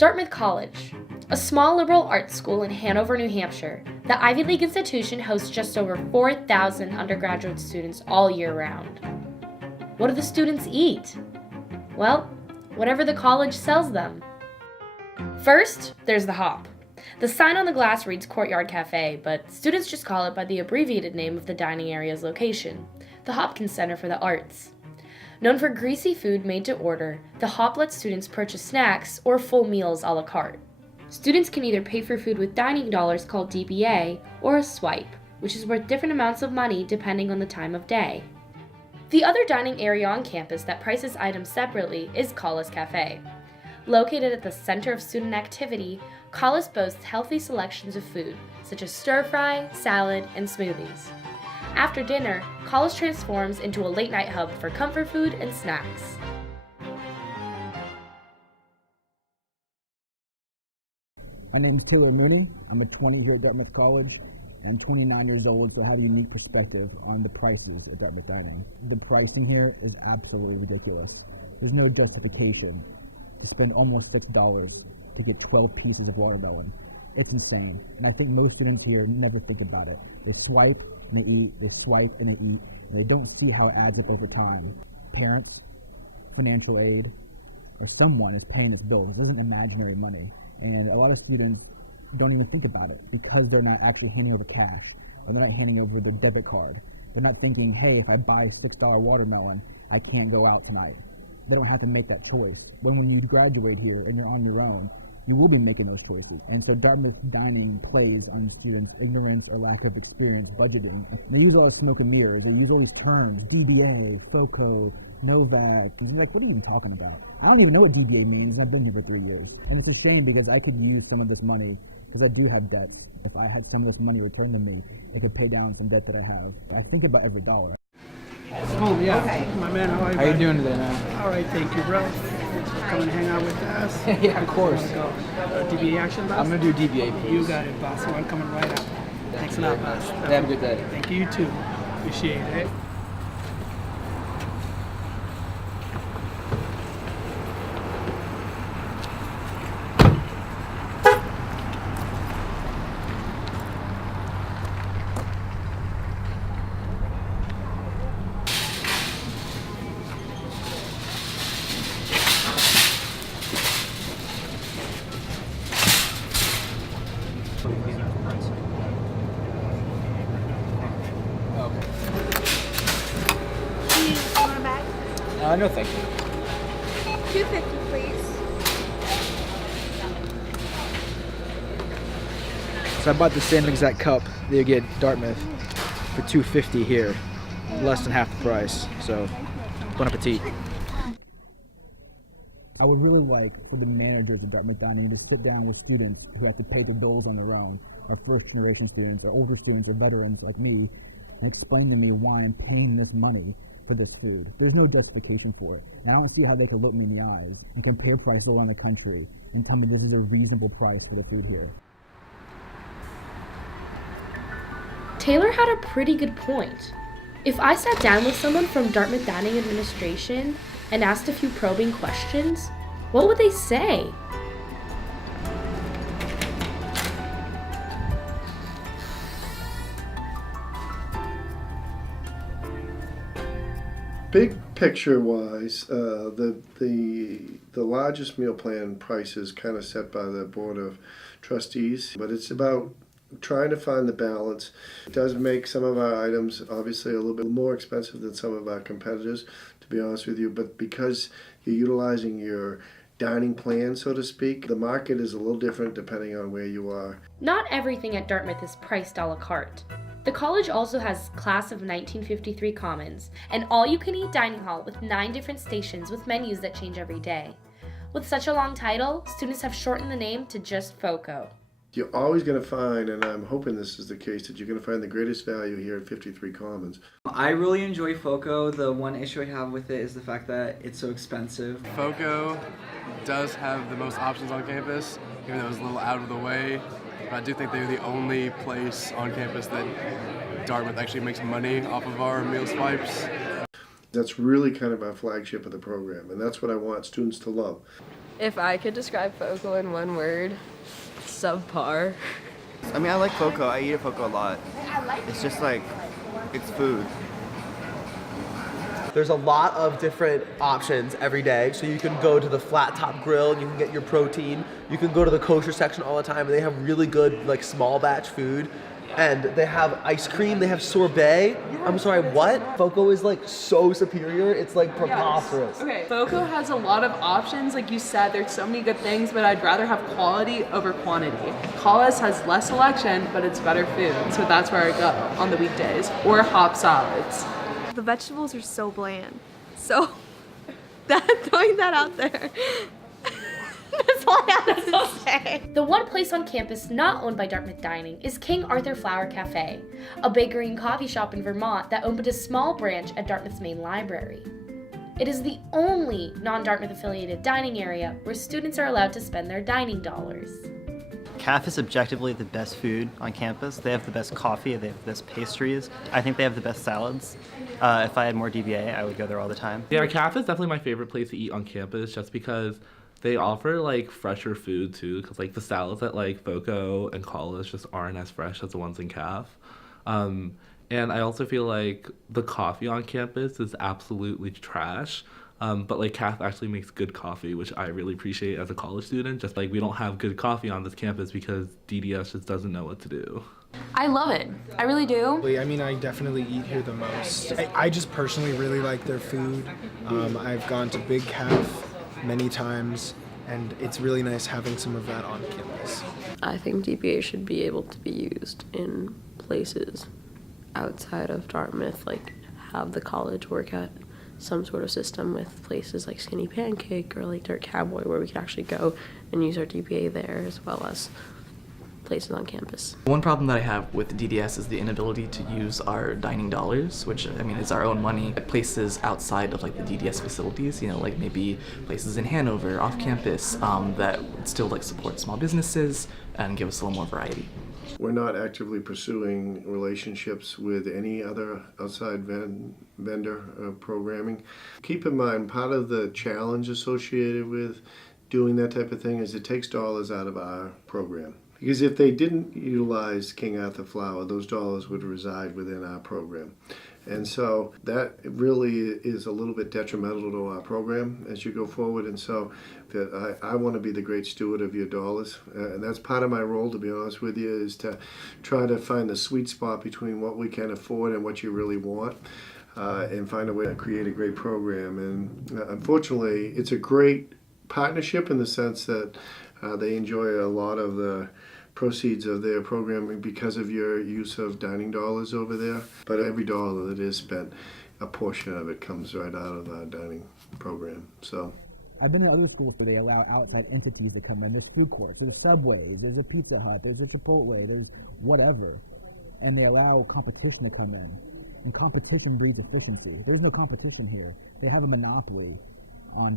Dartmouth College, a small liberal arts school in Hanover, New Hampshire. The Ivy League institution hosts just over 4,000 undergraduate students all year round. What do the students eat? Well, whatever the college sells them. First, there's the Hop. The sign on the glass reads Courtyard Cafe, but students just call it by the abbreviated name of the dining area's location, the Hopkins Center for the Arts. Known for greasy food made to order, the Hop lets students purchase snacks or full meals a la carte. Students can either pay for food with dining dollars called DBA or a swipe, which is worth different amounts of money depending on the time of day. The other dining area on campus that prices items separately is Collis Cafe. Located at the center of student activity, Collis boasts healthy selections of food, such as stir-fry, salad, and smoothies. After dinner, Collis transforms into a late-night hub for comfort food and snacks. My name is Taylor Mooney. I'm a 20 here at Dartmouth College. I'm 29 years old, so I have a unique perspective on the prices at Dartmouth Dining. The pricing here is absolutely ridiculous. There's no justification to spend almost $6 to get 12 pieces of watermelon. It's insane. And I think most students here never think about it. They swipe and they eat, they swipe and they eat, and they don't see how it adds up over time. Parents, financial aid, or someone is paying this bill. This isn't imaginary money. And a lot of students don't even think about it because they're not actually handing over cash, or they're not handing over the debit card. They're not thinking, hey, if I buy a $6 watermelon, I can't go out tonight. They don't have to make that choice. When you graduate here and you're on your own, you will be making those choices. And so Dartmouth Dining plays on students' ignorance or lack of experience budgeting. They use all the smoke and mirrors. They use all these terms, DBA, FOCO, Novak. It's like, what are you even talking about? I don't even know what DBA means, and I've been here for 3 years. And it's a shame because I could use some of this money, because I do have debt. If I had some of this money returned to me, it could pay down some debt that I have. I think about every dollar. Oh, yeah. Okay. My man, how are you? How you doing today, man? All right, thank you, bro. Come and hang out with us. Yeah, of course. Go. DBA action, boss? I'm going to do DBA, please. You got it, boss. So I'm coming right up. Thanks a lot, boss. Have a good day. Thank you, you too. Appreciate it. No, thank you. $2.50, please. So I bought the same exact cup that you get at Dartmouth for $2.50 here, less than half the price. So, bon appetit. I would really like for the managers of Dartmouth Dining to sit down with students who have to pay their bills on their own, or first-generation students, or older students, or veterans like me, and explain to me why I'm paying this money for this food. There's no justification for it. And I don't see how they could look me in the eyes and compare prices around the country and tell me this is a reasonable price for the food here. Taylor had a pretty good point. If I sat down with someone from Dartmouth Dining Administration and asked a few probing questions, what would they say? Big picture-wise, the largest meal plan price is kind of set by the Board of Trustees, but it's about trying to find the balance. It does make some of our items obviously a little bit more expensive than some of our competitors, to be honest with you, but because you're utilizing your dining plan, so to speak, the market is a little different depending on where you are. Not everything at Dartmouth is priced a la carte. The college also has Class of 1953 Commons, an all-you-can-eat dining hall with 9 different stations with menus that change every day. With such a long title, students have shortened the name to just FOCO. You're always going to find, and I'm hoping this is the case, that you're going to find the greatest value here at 53 Commons. I really enjoy FOCO. The one issue I have with it is the fact that it's so expensive. FOCO does have the most options on campus, even though it's a little out of the way. But I do think they're the only place on campus that Dartmouth actually makes money off of our meal swipes. That's really kind of our flagship of the program, and that's what I want students to love. If I could describe FOCO in one word, subpar. I mean, I like FOCO. I eat at FOCO a lot. It's just like, it's food. There's a lot of different options every day. So you can go to the flat top grill and you can get your protein. You can go to the kosher section all the time and they have really good like small batch food. And they have ice cream, they have sorbet. I'm sorry, what? FOCO is like so superior, it's like preposterous. Yes. Okay, FOCO has a lot of options, like you said, there's so many good things, but I'd rather have quality over quantity. Collis has less selection, but it's better food, so that's where I go on the weekdays. Or hop salads. The vegetables are so bland. So, throwing that out there. That's all I have to say. The one place on campus not owned by Dartmouth Dining is King Arthur Flower Cafe, a bakery and coffee shop in Vermont that opened a small branch at Dartmouth's main library. It is the only non-Dartmouth affiliated dining area where students are allowed to spend their dining dollars. CAF is objectively the best food on campus. They have the best coffee, they have the best pastries. I think they have the best salads. If I had more DBA, I would go there all the time. Yeah, CAF is definitely my favorite place to eat on campus just because they offer like fresher food too, because like the salads at like FOCO and Collis just aren't as fresh as the ones in CAF. And I also feel like the coffee on campus is absolutely trash. But like CAF actually makes good coffee, which I really appreciate as a college student. Just like we don't have good coffee on this campus because DDS just doesn't know what to do. I love it. I really do. I mean, I definitely eat here the most. I just personally really like their food. I've gone to Big CAF many times, and it's really nice having some of that on campus. I think DBA should be able to be used in places outside of Dartmouth, like have the college work at some sort of system with places like Skinny Pancake or like Dirt Cowboy where we could actually go and use our DBA there as well as places on campus. One problem that I have with DDS is the inability to use our dining dollars, which I mean is our own money, at places outside of like the DDS facilities, you know, like maybe places in Hanover, off campus, that would still like support small businesses and give us a little more variety. We're not actively pursuing relationships with any other outside vendor programming. Keep in mind, part of the challenge associated with doing that type of thing is it takes dollars out of our program. Because if they didn't utilize King Arthur Flour, those dollars would reside within our program. And so that really is a little bit detrimental to our program as you go forward. And so that I want to be the great steward of your dollars. And that's part of my role, to be honest with you, is to try to find the sweet spot between what we can afford and what you really want. And find a way to create a great program. And unfortunately, it's a great partnership in the sense that they enjoy a lot of the proceeds of their programming because of your use of dining dollars over there. But every dollar that is spent, a portion of it comes right out of our dining program. So I've been in other schools where they allow outside entities to come in. There's food courts, there's Subway, there's a Pizza Hut, there's a Chipotle, there's whatever. And they allow competition to come in. And competition breeds efficiency. There's no competition here. They have a monopoly on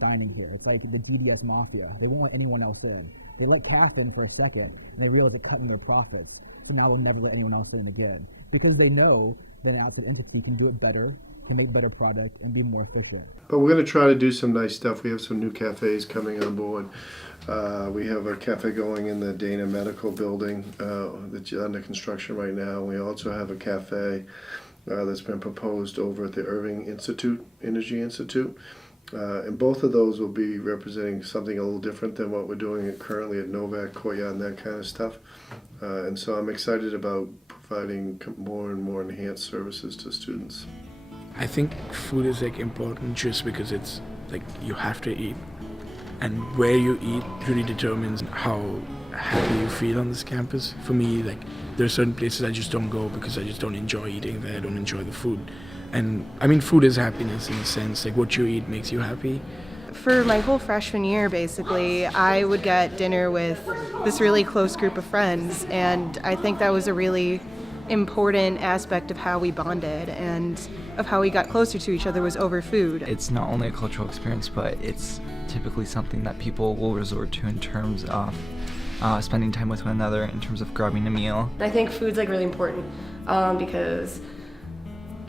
dining here. It's like the GDS mafia. They won't let anyone else in. They let CAF in for a second, and they realize they're cutting their profits. So now they'll never let anyone else in again. Because they know that an outside entity can do it better, can make better product, and be more efficient. But we're going to try to do some nice stuff. We have some new cafes coming on board. We have a cafe going in the Dana Medical Building that's under construction right now. We also have a cafe that's been proposed over at the Irving Institute, Energy Institute. And both of those will be representing something a little different than what we're doing currently at Novak Courtyard and that kind of stuff. And so I'm excited about providing more and more enhanced services to students. I think food is like important just because it's like you have to eat, and where you eat really determines how happy you feel on this campus. For me, like there are certain places I just don't go because I just don't enjoy eating there. I don't enjoy the food. And I mean, food is happiness in a sense, like what you eat makes you happy. For my whole freshman year, basically, I would get dinner with this really close group of friends, and I think that was a really important aspect of how we bonded and of how we got closer to each other was over food. It's not only a cultural experience, but it's typically something that people will resort to in terms of spending time with one another, in terms of grabbing a meal. I think food's like really important because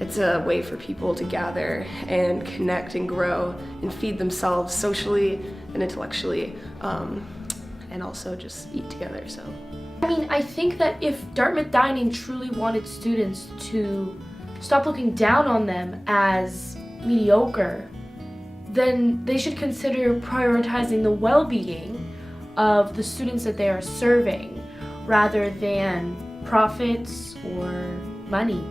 It's a way for people to gather and connect and grow and feed themselves socially and intellectually, and also just eat together. So, I mean, I think that if Dartmouth Dining truly wanted students to stop looking down on them as mediocre, then they should consider prioritizing the well-being of the students that they are serving rather than profits or money.